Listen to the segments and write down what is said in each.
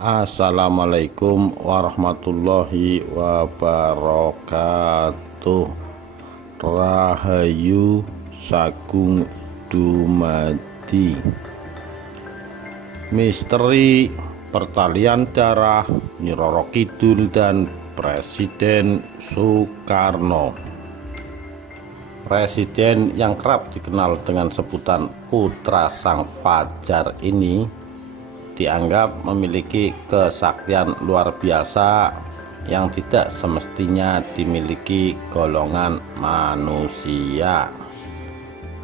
Assalamualaikum warahmatullahi wabarakatuh. Rahayu Sagung Dumadi. Misteri pertalian darah Nyi Roro Kidul dan Presiden Soekarno. Presiden yang kerap dikenal dengan sebutan Putra Sang Fajar ini dianggap memiliki kesaktian luar biasa yang tidak semestinya dimiliki golongan manusia.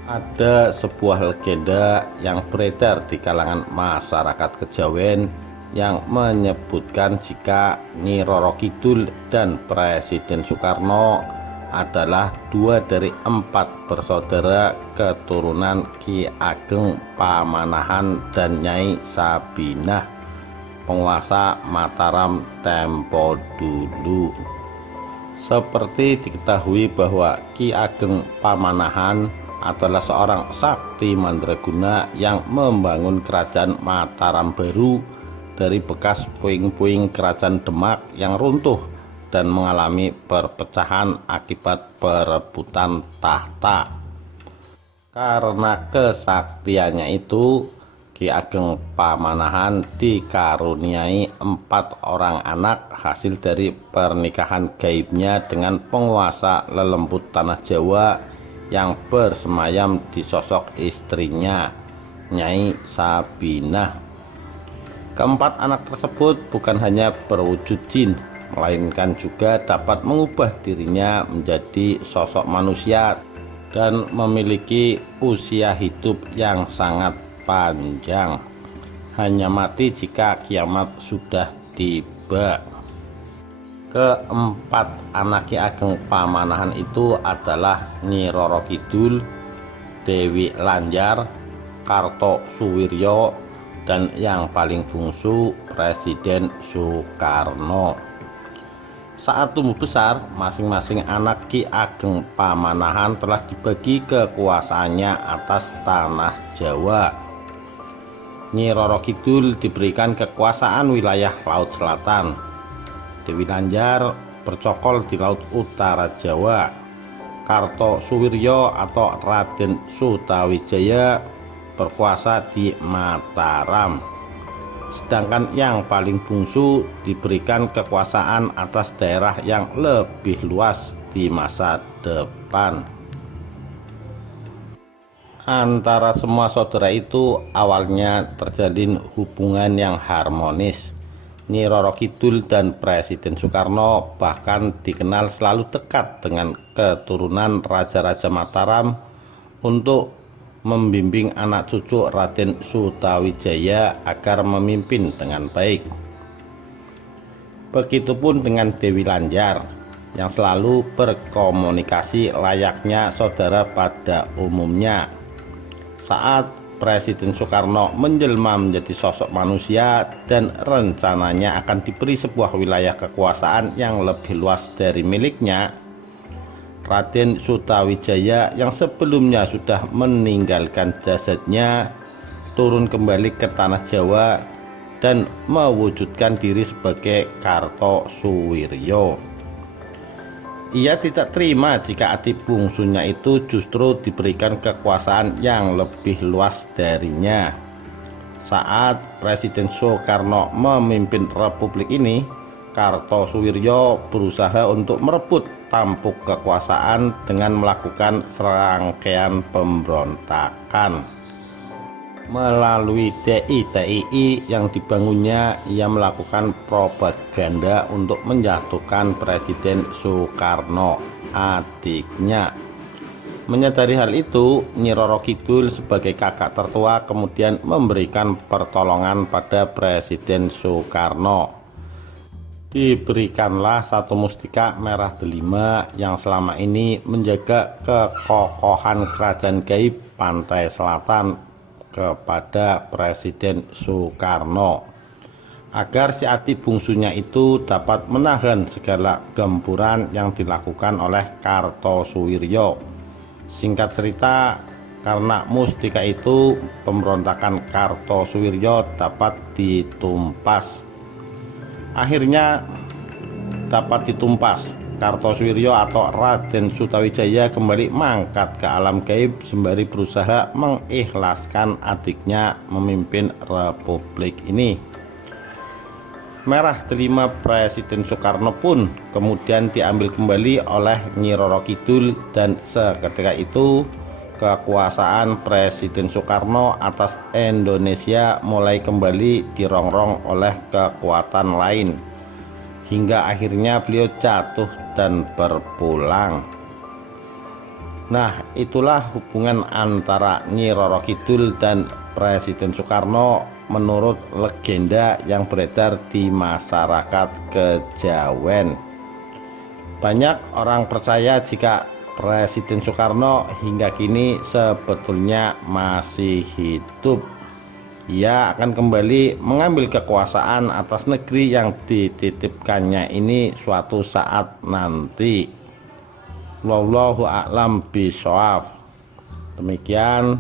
Ada sebuah legenda yang beredar di kalangan masyarakat Kejawen yang menyebutkan jika Nyi Roro Kidul dan Presiden Soekarno adalah 2 dari 4 bersaudara keturunan Ki Ageng Pamanahan dan Nyai Sabinah, penguasa Mataram tempo dulu. Seperti diketahui bahwa Ki Ageng Pamanahan adalah seorang sakti mandraguna yang membangun kerajaan Mataram baru dari bekas puing-puing kerajaan Demak yang runtuh dan mengalami perpecahan akibat perebutan tahta. Karena kesaktiannya itu, Ki Ageng Pamanahan dikaruniai 4 orang anak hasil dari pernikahan gaibnya dengan penguasa lelembut tanah Jawa yang bersemayam di sosok istrinya, Nyai Sabinah. Keempat anak tersebut bukan hanya berwujud jin, melainkan juga dapat mengubah dirinya menjadi sosok manusia dan memiliki usia hidup yang sangat panjang, hanya mati jika kiamat sudah tiba. Keempat anak Ki Ageng Pamanahan itu adalah Nyi Roro Kidul, Dewi Lanjar, Kartosuwiryo, dan yang paling bungsu Presiden Soekarno. Saat tumbuh besar, masing-masing anak Ki Ageng Pamanahan telah dibagi kekuasaannya atas tanah Jawa. Nyi Roro Kidul diberikan kekuasaan wilayah Laut Selatan, Dewi Lanjar bercokol di Laut Utara Jawa, Kartosuwiryo atau Raden Sutawijaya berkuasa di Mataram. Sedangkan yang paling bungsu diberikan kekuasaan atas daerah yang lebih luas di masa depan. Antara semua saudara itu awalnya terjalin hubungan yang harmonis. Nyi Roro Kidul dan Presiden Soekarno bahkan dikenal selalu dekat dengan keturunan Raja-Raja Mataram untuk membimbing anak cucu Raden Sutawijaya agar memimpin dengan baik. Begitupun dengan Dewi Lanjar yang selalu berkomunikasi layaknya saudara pada umumnya. Saat Presiden Soekarno menjelma menjadi sosok manusia dan rencananya akan diberi sebuah wilayah kekuasaan yang lebih luas dari miliknya, Raden Sutawijaya yang sebelumnya sudah meninggalkan jasadnya turun kembali ke tanah Jawa dan mewujudkan diri sebagai Kartosuwiryo. Ia tidak terima jika adik bungsunya itu justru diberikan kekuasaan yang lebih luas darinya. Saat Presiden Soekarno memimpin republik ini, Kartosuwiryo berusaha untuk merebut tampuk kekuasaan dengan melakukan serangkaian pemberontakan. Melalui DI-TII yang dibangunnya, ia melakukan propaganda untuk menjatuhkan Presiden Soekarno, adiknya. Menyadari hal itu, Nyi Roro Kidul sebagai kakak tertua kemudian memberikan pertolongan pada Presiden Soekarno. Diberikanlah satu mustika merah delima yang selama ini menjaga kekokohan kerajaan gaib pantai selatan kepada Presiden Soekarno, agar si adik bungsunya itu dapat menahan segala gempuran yang dilakukan oleh Kartosuwiryo. Singkat cerita, karena mustika itu, pemberontakan Kartosuwiryo dapat ditumpas. akhirnya dapat ditumpas. Kartosoewirjo atau Raden Sutawijaya kembali mangkat ke alam gaib sembari berusaha mengikhlaskan adiknya memimpin republik ini. Merah delima Presiden Soekarno pun kemudian diambil kembali oleh Nyi Roro Kidul, dan seketika itu kekuasaan Presiden Soekarno atas Indonesia mulai kembali dirongrong oleh kekuatan lain, hingga akhirnya beliau jatuh dan berpulang. Nah, itulah hubungan antara Nyi Roro Kidul dan Presiden Soekarno menurut legenda yang beredar di masyarakat kejawen. Banyak orang percaya jika Presiden Soekarno hingga kini sebetulnya masih hidup. Ia akan kembali mengambil kekuasaan atas negeri yang dititipkannya ini suatu saat nanti. Wallahu a'lam bishawab. Demikian,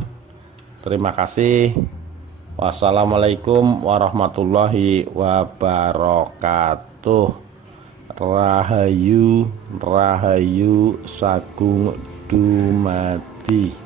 terima kasih. Wassalamualaikum warahmatullahi wabarakatuh. Rahayu, rahayu sagung dumadi.